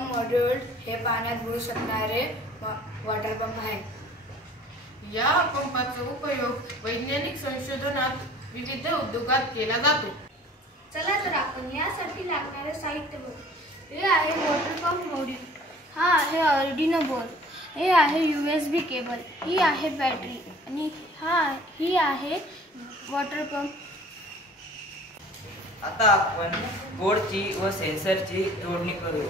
Pump module हे पाण्यात बुडू शकणारे वॉटर पंप आहे। या पंपाचा उपयोग वैज्ञानिक संशोधनात विविध उद्योगात केला जातो। चला तर आपण यासाठी लागणारे साहित्य बघू। हे आहे वॉटर पंप मॉड्यूल, हा आहे आर्डिनो बोर्ड, हे आहे USB केबल, ही आहे बॅटरी आणि ही आहे वॉटर पंप। आता आपण बोर्डची व सेन्सरची जोडणी करू।